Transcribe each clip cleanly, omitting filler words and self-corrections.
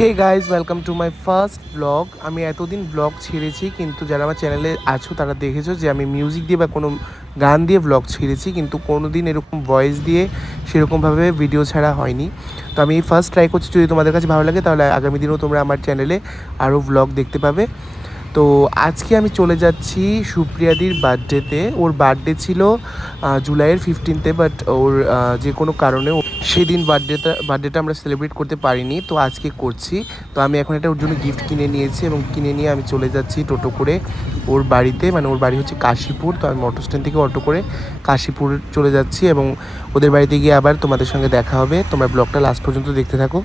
Hey guys welcome to my first blog. আমি এতদিন blog ছেড়েছি, কিন্তু যারা আমার চ্যানেলে আছো তারা দেখেছো যে আমি মিউজিক দিয়ে বা কোনো গান দিয়ে ব্লগ ছেড়েছি, কিন্তু কোনো দিন এরকম ভয়েস দিয়ে সেরকমভাবে ভিডিও ছাড়া হয়নি। তো আমি ফার্স্ট ট্রাই করছি, যদি তোমাদের কাছে ভালো লাগে তাহলে আগামী দিনেও তোমরা আমার চ্যানেলে আরও ব্লগ দেখতে পাবে। তো আজকে আমি চলে যাচ্ছি সুপ্রিয়াদির বার্থডেতে। ওর বার্থডে ছিল জুলাইয়ের 15-এ, বাট ওর যে কোনো কারণে সেদিন বার্থডেটা আমরা সেলিব্রেট করতে পারিনি, তো আজকে করছি। তো আমি এখন একটা ওর জন্য গিফট কিনে নিয়েছি এবং কিনে নিয়ে আমি চলে যাচ্ছি টোটো করে ওর বাড়িতে। মানে ওর বাড়ি হচ্ছে কাশীপুর, তো আমি মোটর স্ট্যান্ড থেকে অটো করে কাশীপুর চলে যাচ্ছি এবং ওদের বাড়িতে গিয়ে আবার তোমাদের সঙ্গে দেখা হবে। তোমরা ব্লগটা লাস্ট পর্যন্ত দেখতে থাকো।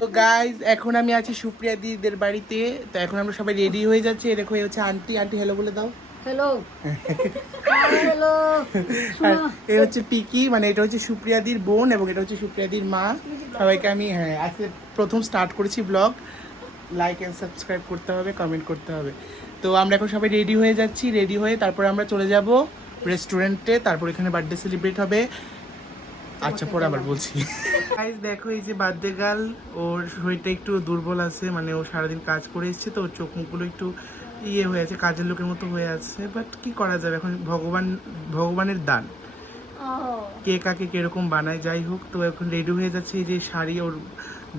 তো গাইজ এখন আমি আছি সুপ্রিয়া দিদিদের বাড়িতে। তো এখন আমরা সবাই রেডি হয়ে যাচ্ছি। দেখো এই হচ্ছে আন্টি। আন্টি হ্যালো বলে দাও। Hello hello. আর এই হচ্ছে পিকি, মানে এটা হচ্ছে সুপ্রিয়াদির বোন এবং এটা হচ্ছে সুপ্রিয়াদির মা। সবাইকে আমি আজকে প্রথম স্টার্ট করেছি ব্লগ। লাইক অ্যান্ড সাবস্ক্রাইব করতে হবে, কমেন্ট করতে হবে। তো আমরা এখন সবাই রেডি হয়ে যাচ্ছি। রেডি হয়ে তারপরে আমরা চলে যাব রেস্টুরেন্টে, তারপর এখানে বার্থডে সেলিব্রেট হবে। আচ্ছা পরে আবার বলছি। গাইস দেখো এই যে বার্থডে গার্ল, ওর শরীরটা একটু দুর্বল আছে, মানে ও সারাদিন কাজ করে এসেছে, তো ওর চোখ মুখগুলো একটু ইয়ে হয়ে আছে, কাজের লোকের মতো হয়ে আছে। বাট কি করা যাবে, এখন ভগবানের দান, কে কাকে কিরকম বানায়। যাই হোক, তো এখন রেডি হয়ে যাচ্ছে। এই যে শাড়ি, ওর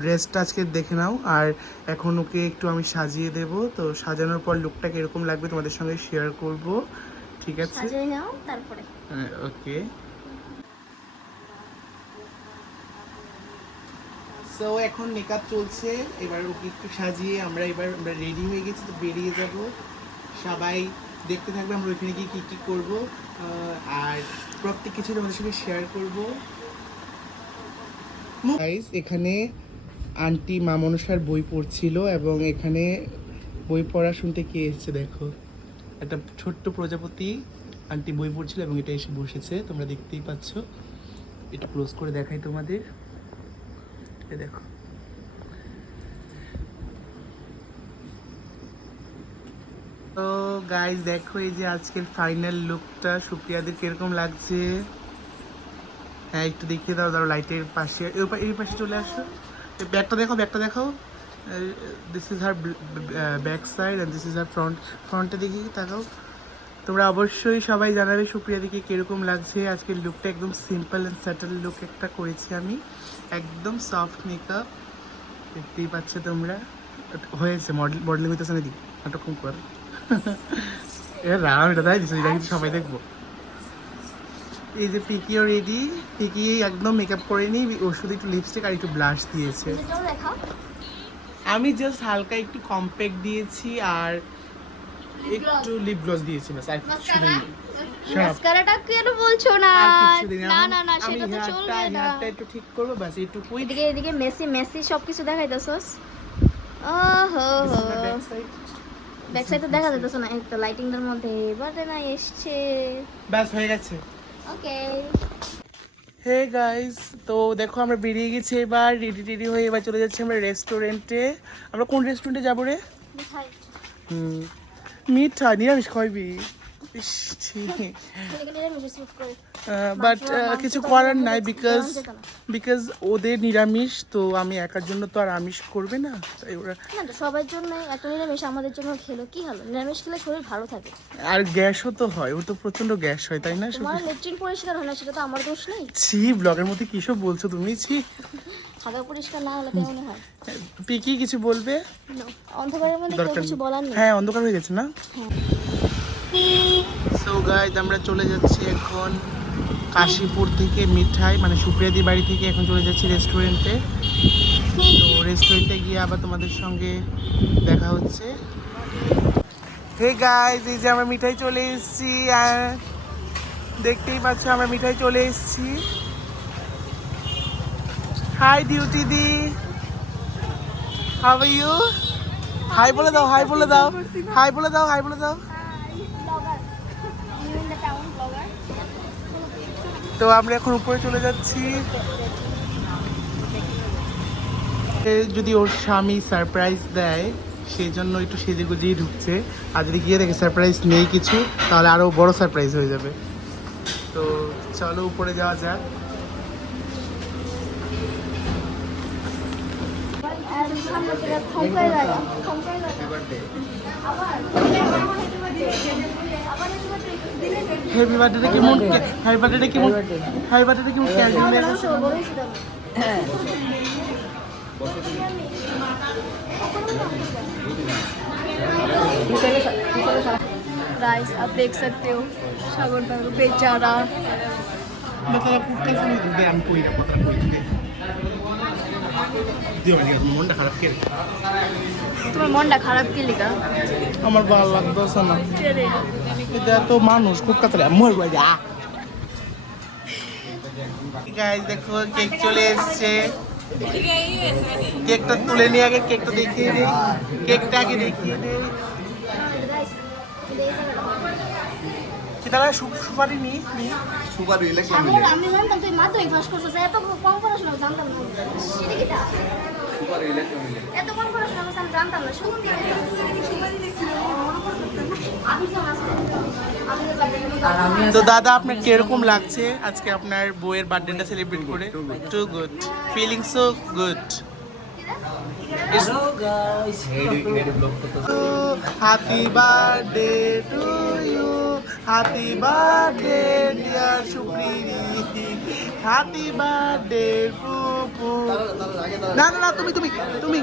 ড্রেসটা আজকে দেখে নাও। আর এখন ওকে একটু আমি সাজিয়ে দেব। তো সাজানোর পর লুকটা কিরকম লাগবে তোমাদের সঙ্গে শেয়ার করব, ঠিক আছে? সাজিয়ে নাও তারপরে। ওকে। সো এখন মেকআপ চলছে, এবার ওকে একটু সাজিয়ে আমরা রেডি হয়ে গেছি, তো বেরিয়ে যাব। সবাই দেখতে থাকবে আমরা ওইখানে গিয়ে কী কী করবো, আর প্রত্যেক কিছু তোমাদের সঙ্গে শেয়ার করব। গাইস এখানে আন্টি মা মনসার বই পড়ছিল এবং এখানে বই পড়া শুনতে কে এসেছে দেখো, একটা ছোট্ট প্রজাপতি আন্টি বই পড়ছিল এবং এটা এসে বসেছে, তোমরা দেখতেই পাচ্ছ। এটা ক্লোজ করে দেখাই তোমাদের, দেখো। তো গাইস দেখো এই যে আজকের ফাইনাল লুকটা সুপ্রিয়াদের কিরকম লাগছে। হ্যাঁ একটু দেখিয়ে দাও, দাও লাইটের পাশে, এই পাশে চলে আসো। ব্যাগটা দেখো, ব্যাগটা দেখো। This is her back side and this is her ফ্রন্টে দেখি তাকাও। তোমরা অবশ্যই সবাই জানাবে সুপ্রিয়াদিকে কিরকম লাগছে আজকের লুকটা। একদম সিম্পল অ্যান্ড স্যাটেল লুক একটা করেছি আমি, একদম সফট মেকআপ, দেখতেই পাচ্ছ তোমরা। হয়েছে মডেলিং হইতেছে না, দিই নাটক কম কর। এবার রাম এটা তাই দিচ্ছে, এটা কিন্তু সবাই দেখবো। এই যে পিকিও রেডি, পিকি একদম মেকআপ করেনি, ওর শুধু একটু লিপস্টিক আর একটু ব্লাশ দিয়েছে। আমি জাস্ট হালকা একটু কম্প্যাক্ট দিয়েছি আর একটু লিপ গ্লস দিয়েছি, বাস আর কিছু নেই। মাস্কারাটা কেন বলছো না? আর কিছু দিই না না, না না, সেটা তো চলবে না। হেয়ারটা একটু ঠিক করব, বাস এইটুকুই। এদিকে মেসি মেসি সবকিছু দেখাইতাছস। ওহো হো, ব্যাক সাইডে দেখা যাইতাছ না, এই তো লাইটিং এর মধ্যে এবারে না এসছে। বাস হয়ে গেছে। ওকে। হে গাইস, তো দেখো আমরা বেরিয়ে গেছি, এবার রেডি হয়ে এবার চলে যাচ্ছি আমরা রেস্টুরেন্টে। আমরা কোন রেস্টুরেন্টে যাবো রে? মিঠাই। মিঠা নিরামিষ খাইবি? ইস ছি। বাট কিছু করার নাই, বিকজ ওদের নিরামিষ, তো আমি একার জন্য তো আর আমিষ করবে না, তাই ওরা না তো সবার জন্য এত নিরামিষ, আমাদের জন্য খেলো কি হলো? নিরামিষ খেলে শরীর ভালো থাকে আর গ্যাসও তো হয়, ওর তো প্রচন্ড গ্যাস হয়, তাই না? তোমার লেট্রিন পরিষ্কার হয় না, সেটা তো আমার দোষ নেই। ছি, ব্লগের মধ্যে কি সব বলছো তুমি, ছি। খাবার পরিষ্কার না হলে কেমন হয়? পিকি কিছু বলবে? অন্ধকারের মধ্যে কেউ কিছু বলার নেই। হ্যাঁ অন্ধকার হয়ে গেছে না। সো গাইস আমরা চলে যাচ্ছি এখন কাশীপুর থেকে মিঠাই, মানে সুপ্রিয়াদি বাড়ি থেকে এখন চলে যাচ্ছি রেস্টুরেন্টে। তো রেস্টুরেন্টে গিয়ে আবার তোমাদের সঙ্গে দেখা হচ্ছে। হে গাইস এই যে আমরা মিঠাই চলে এসেছি, আর দেখতেই পাচ্ছ আমরা মিঠাই চলে এসেছি। হাই ডিউটি দি, হাউ আর ইউ? হাই বলে দাও, হাই বলে দাও, হাই বলে দাও, হাই বলে দাও। তো আমরা এখন উপরে চলে যাচ্ছি। যদি ওর স্বামী সারপ্রাইজ দেয় সেই জন্য একটু সেজে গুজিয়ে ঢুকছে, আর যদি গিয়ে দেখে সারপ্রাইজ নেই কিছু, তাহলে আরও বড় সারপ্রাইজ হয়ে যাবে। তো চলো উপরে যাওয়া যাক। সামনে থেকে থমকাই লাগা আবার হ্যাপি বার্থডে কেমন হ্যাপি বার্থডে কেমন হ্যাপি বার্থডে কেমন ক্যাজুয়াল হ্যাঁ गाइस आप देख सकते हो सागर का बेचारा তারা কুটকা শুনে দুধে আমি কই না কথা কই দিতে দিও মানে মনটা খারাপ করে তোমার মনটা খারাপ কি লিগা আমার ভালো লাগতেছে না রে এটা তো মানুষ কুটকা চলে মর গই যা গাইস দেখো কেক চলে এসেছে কেকটা তুলে নিয়ে আগে কেকটা দেখিয়ে দিই কেকটা আগে দেখিয়ে দিই কিতালা সুপারি নি সুপারি ইলেকশন আমি জানতাম তুই মাত্রই পাস করছিস এত কম পড়াশোনা জানতাম না এটা কি তা সুপারি ইলেকশন এত কম পড়াশোনা আমি জানতাম না শুনুন তো দাদা আপনার কিরকম লাগছে আজকে আপনার বউয়ের বার্থডেটা সেলিব্রেট করে too good feeling so good hello guys হেড ব্লগ করতে happy birthday to you happy birthday dear সুপ্রিরি হ্যাপি বার্থডে পুপু না না না তুমি তুমি তুমি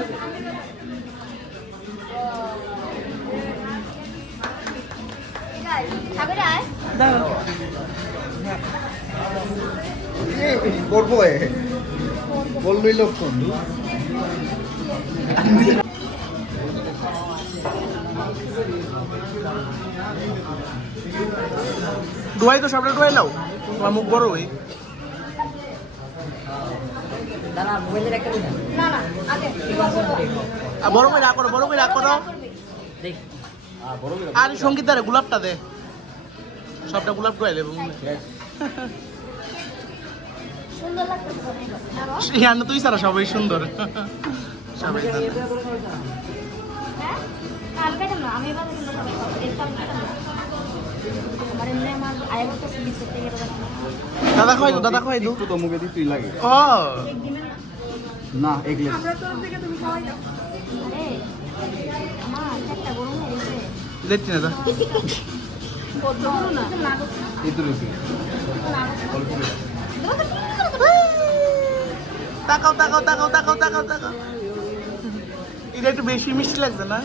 সাগরে আয় করবো বললই লক্ষণ ডুয়াই তো সবটা ডুয়াই লাও তোমার মুখ বড় হই না না আগে বড় করে রাখ করো বড় করে রাখ করো আর সঙ্গীত দারে গোলাপটা দে সবটা গোলাপ ডুয়াই লেবো সুন্দর লাগতেছে ইয়ান তুই সারা সবাই সুন্দর সবাই হ্যাঁ আমি পেতাম না আমি এবার কিন্তু সবাই এরকম পেতাম না আমার এমনি আমার আয় করতেছে বিশেষ থেকে দাদা খাওয়াই দো একটু তো মুখে দিতেই লাগে ও না এগলেস আমরা তোর থেকে তুমি খাওয়াই দাও আরে আমার একটা গরম হয়ে গেছে দেখছি না দা কত বড় না ইদুর রুপি তাকাও তাকাও তাকাও তাকাও তাকাও তাকাও এটা একটু বেশি মিষ্টি লাগছে না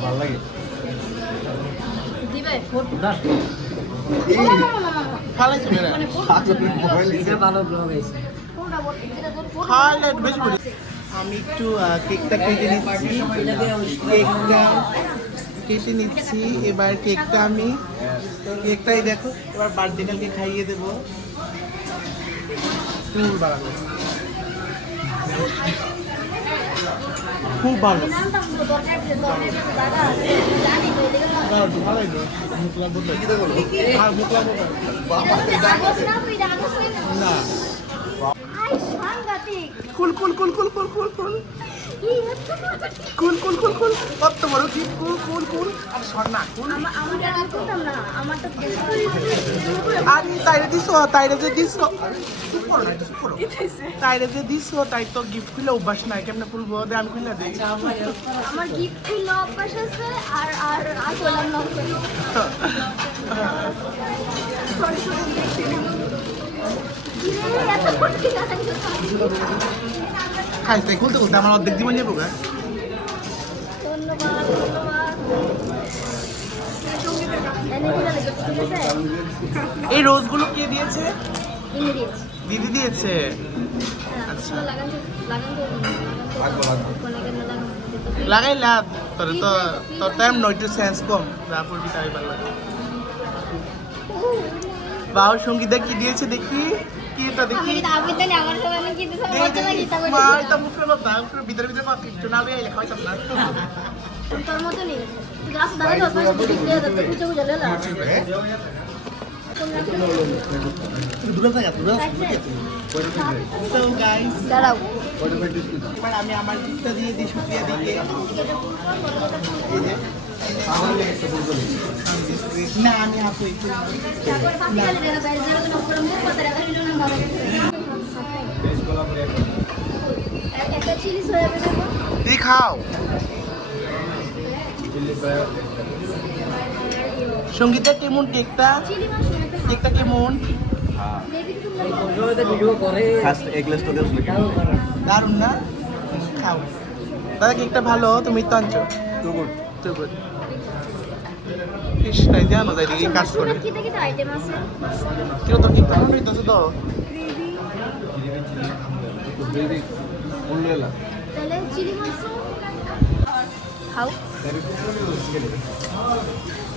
ভালো লাগে দিবে খালাইছো মেরা ভালো ব্লগ আছে খাইলে একটু বেশি করে আমি একটু কেকটা কেটে নিচ্ছি কেকটা কেটে নিচ্ছি এবার কেকটা আমি কেকটাই দেখো এবার বার্থডে কালকে খাইয়ে দেবো ফুল বাড়াবো খুব ভালো দাঁড়াও, ভালোই তো। মুখ লাগবো তো। আর মুখ লাগবো না। না কুল কুল কুল কুল কুল কুল কুল কুল কুল কুল কুল কত বড় কি কুল কুল কুল আর সন্না কুল আরে তাইরে দিছো তাইরে যে দিছো চুপ করো না চুপ করো তাইরে যে দিছো তাই তো গিফট খুলে অভ্যাস নাই কেমনে খুলবো দে আমি খুলে দেই আমার গিফট খুলে অভ্যাস আছে আর আর আর বললাম না সরি খাইস তাই খুলতে খুলতে আমার অর্ধেক জীবন যাবো গা এই রোজগুলো কে দিয়েছে দিদি দিয়েছে আচ্ছা লাগাই লাভ তোর তো তোর টাইম নয়টু সেন্স কম যা করবি তাই ভালো লাগে বাউ সঙ্গীতা কি দিয়েছে দেখি কি এটা দেখি মা এটা মুখে লতা মুখের ভিতরে ভিতরে কথা কিছু না লইয়া লেখা হইতাম না তোর মতো নেই তুই গাছ দাঁড়াই দশ মাস দিকে দিয়ে দে পুজো পুজো লেলা দূরে থাকা দূরে সো গাইস দাঁড়াও এবার আমি আমার গিফটটা দিয়ে দিই শুক্রিয়া দিকে এই যে না আমি হাফই একটা চিলি সয়াবিন দেবো। দিয়ে খাও। সঙ্গীতা কেমন কেকটা? চিলি মাশরুম একটা কেকটা কেমন? বেবি তুমি ভিডিও করে ফার্স্ট এক গ্লাস তো দেবো দারুণ না? খাও দাদা, কেকটা ভালো, তুমি তো আনছো। তো গুড তো good. ইস, তাই জানো তাই দিকে কাজ করে। কি দেখি তো আইটেম আছে। কেউ তো কেকটা ভালো হইতেছে তো। বেবি উল্লেলা তাহলে চিলি মাশরুম খাও।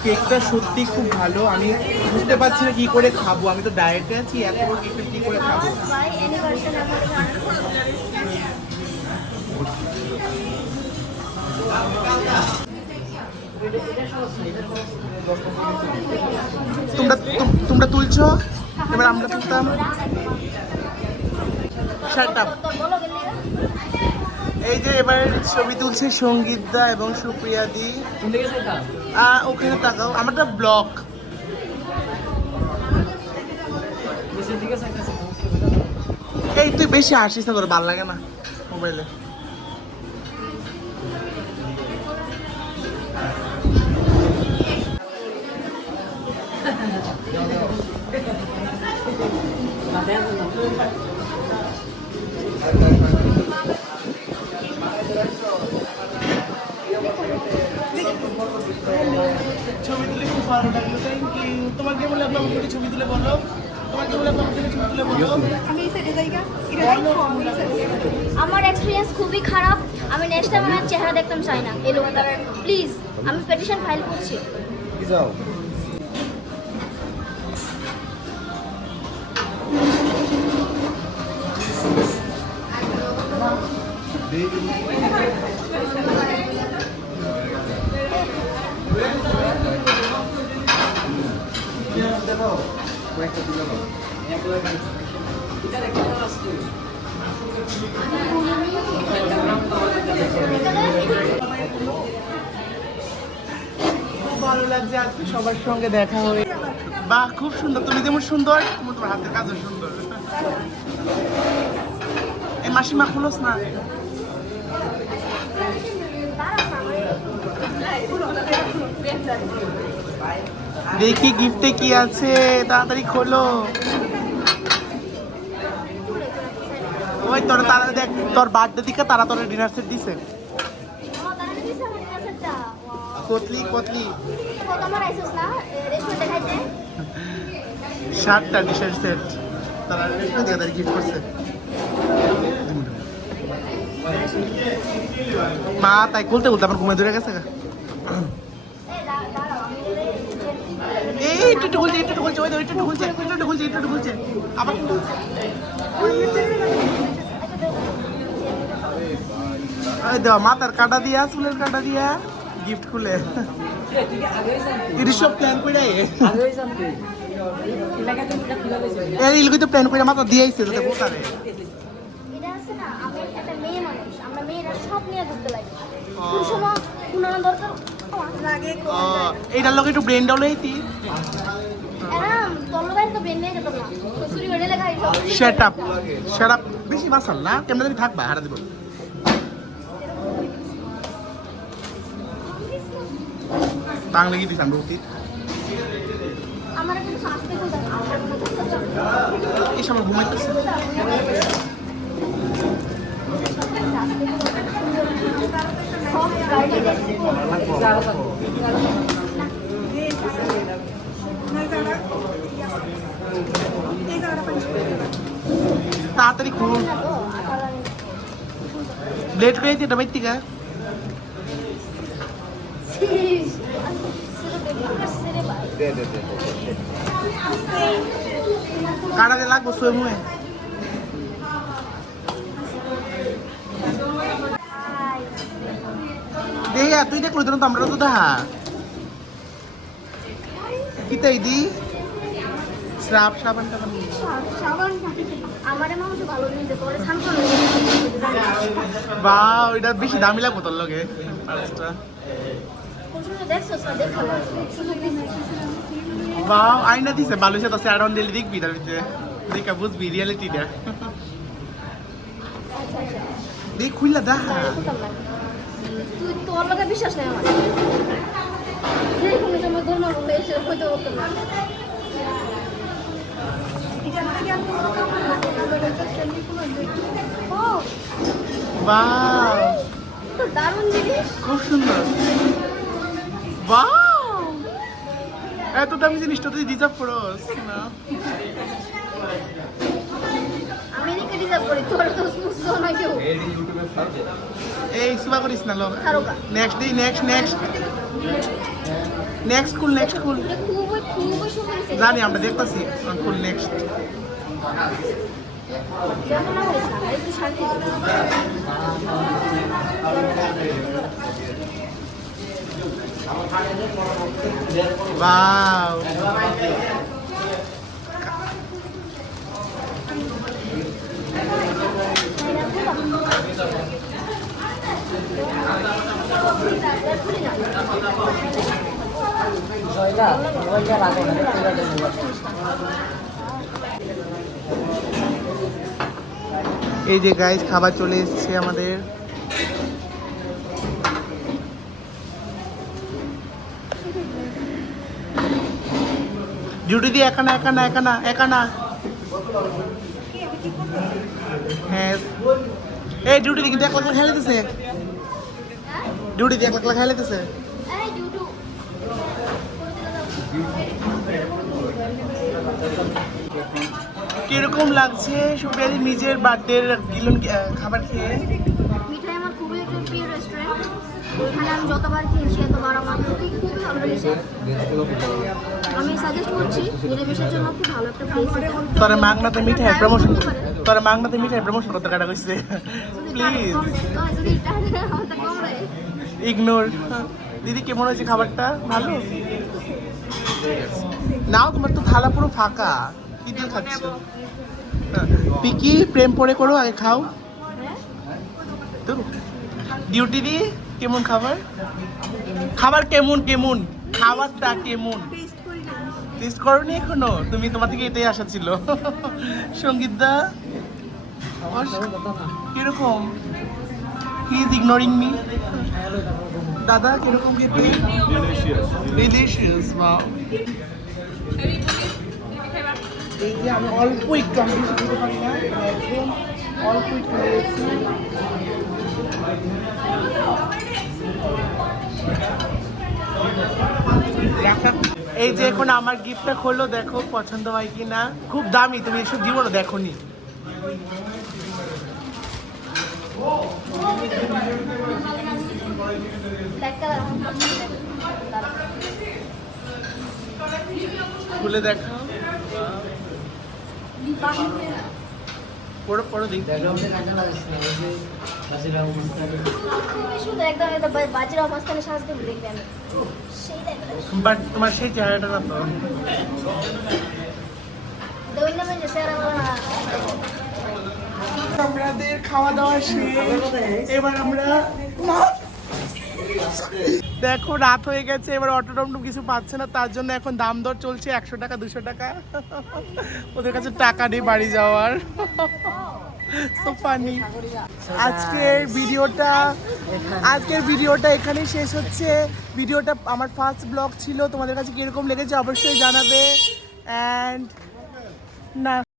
কেকটা সত্যি খুব ভালো। আমি বুঝতে পারছি না কি করে খাবো, আমি তো ডায়েটে আছি, এত বড় কেকটা কি করে খাবো। বাই অ্যানিভার্সারি আমার তোমরা তুলছো, এবার আমরা তুলতাম। Shut up. তো বলো গেলে এই যে এবার ছবি তুলছে সঙ্গীত দা এবং সুপ্রিয়া দি। ওখানে তাকাও, আমারটা ব্লক। এই তুই বেশি আসিস না, তোর ভালো লাগে না মোবাইলে। ছবি তুলে খুব ভালো লাগলো, থ্যাংক ইউ। তোমার কেমন লাগলো আমার থেকে ছবি তুলে বলো? তোমার কেমন লাগলো আমার থেকে ছবি তুলে বলো? আমার এক্সপিরিয়েন্স খুবই খারাপ। আমি নেক্সট টাইম আমার চেহারা দেখতাম চাই না এই লোকটার। প্লিজ আমি পেটিশন ফাইল করছি। কি যাও কয়েকটা দিলে ভালো খুব ভালো লাগছে আজকে সবার সঙ্গে দেখা হয়ে। বাহ, খুব সুন্দর। তুমি যেমন সুন্দর, তোমার হাতের কাজও সুন্দর। এই মাসিমা খুলোস না। দেখি গিফটে কি আছে, তাড়াতাড়ি খোলো। ওই তোর তারা দেখ, তোর বার্থডে দিকে তারা তোর ডিনার সেট দিছে। কতলি কতলি শার্টটা ডিনার সেট তারা রেস্টুরেন্ট গিফট করছে। মা তাই খুলতে খুলতে আমার ঘুমে ধরে গেছে। এই একটু খুলছে, একটু খুলছে, ওই একটু খুলছে, একটু খুলছে, একটু খুলছে, আবার দেওয়া মাথার কাটা দিয়া, চুলের কাটা দিয়া গিফট খুলে। সব প্ল্যান করে এগুলো তো প্ল্যান করে মাথা দিয়েছে যাতে বোকারে। এটা আছে না, আমি একটা মেয়ে মানুষ, আমরা মেয়েরা সব নিয়ে ঘুরতে লাগে। কোন সময় কোন দরকার লাগে এইটার লোক একটু ব্রেন ডাউন হইতি। এরাম তলগাই তো বেনে যেত না চুরি করে লাগাই সব। Shut up, shut up. বেশি মাসাল না, কেমন জানি থাকবা, হারা দিব। বাংলা কি দিস আমরা উচিত আমার একটা শাস্তি কোথায় এই সময় ঘুমাইতেছে। তাড়াতাড়ি খুন ব্লেড করে দিতে বাইর থেকে। কাটাতে লাগবো সোয়ে মুয়ে। দেয়া তুই দেখলো তো আমরা তো দেখা কিতাই দি শ্রাপ সাবান টাবান আমারে মানুষ ভালো নিতে তোরে সামনে বা ওইটা বেশি দামি লাগবো তোর লগে। কোন দেখছস না দেখ ভালো वाव आईना दिसे बालुशा तो से अराउंड डेली देखबी तार ভিতরে দেখা বুঝবি রিয়েলিটিটা দেখ খুইলা দেখা তুই তোর লগে বিশ্বাস নাই আমার যে কোনো সময় তোর মন হয়ে এসে হয়তো করতে না वाव তো দারুণ জিনিস খুব সুন্দর वाव এত দামি জিনিসটা তুই ডিজার্ভ করস না আমেরিকা ডিজার্ভ করি তোর তো বুঝছো না কেউ এই ইউটিউবে সার্চ এই সুবা করিস না লোক তারকা নেক্সট ডে নেক্সট কুল এটা খুবই খুবই সুন্দর হয়েছে জানি আমরা দেখতাছি কুল নেক্সট যেমন না হয়েছে না একটু শান্তি वाव এই যে গাইস খাবার চলে এসেছে আমাদের ডিউটি দিয়ে একা না হ্যাঁ এই ডিউটি দিয়ে কিন্তু 1 লাখ খেলে দিতেছে ডিউটি দিয়ে 1 লাখ খেলে দিতেছে এই ডিউটু কিরকম লাগছে সুপেরি নিজের বার্থডের গিলন খাবার খেয়ে মিঠাই আমার খুবই একটা প্রিয় রেস্টুরেন্ট ওখানে আমি যতবার খেয়েছি এতবার আমার খুবই খুবই ভালো লেগেছে আমি সাজেস্ট করছি নিরামিষের জন্য খুব ভালো একটা প্লেস তোর মাগনাতে মিঠাই প্রমোশন করতে কাটা কইছে প্লিজ যদি এটা আমাদের কম রয়ে ইগনোর দিদি কেমন হয়েছে খাবারটা ভালো নাও তোমার তো থালা পুরো ফাঁকা কি দিয়ে খাচ্ছ পিকি প্রেম পরে করো আগে খাও তো ডিউটি দি কেমন খাবার কেমন খাবারটা কেমন টেস্ট করোনি এখনো তুমি তোমার থেকে এটাই আশা ছিল সঙ্গীত দা কিরকম হি ইজ ইগনোরিং মি দাদা কিরকম খেতে ডিলিশিয়াস ওয়াও এই যে আমি অল্প একটু আমি বেশি খেতে পারি না একদম অল্প একটু নিয়েছি এই যে এখন আমার গিফটটা খোলো দেখো পছন্দ হয় কি না খুব দামি তুমি এসব জীবনে দেখোনি খুলে দেখো পড়ো দিই বাজির অবস্থানে সাজতে দেখবে আমি বাট তোমার সেই চেহারাটা না তো আমাদের খাওয়া দাওয়া শেষ এবার আমরা দেখো রাত হয়ে গেছে এবার অটো টমটম কিছু পাচ্ছে না তার জন্য এখন দাম দর চলছে 100 টাকা 200 টাকা ওদের কাছে টাকা নেই বাড়ি যাওয়ার সো ফানি আজকের ভিডিওটা এখানেই শেষ হচ্ছে ভিডিওটা আমার ফার্স্ট ব্লগ ছিল তোমাদের কাছে কিরকম লেগেছে অবশ্যই জানাবে অ্যান্ড না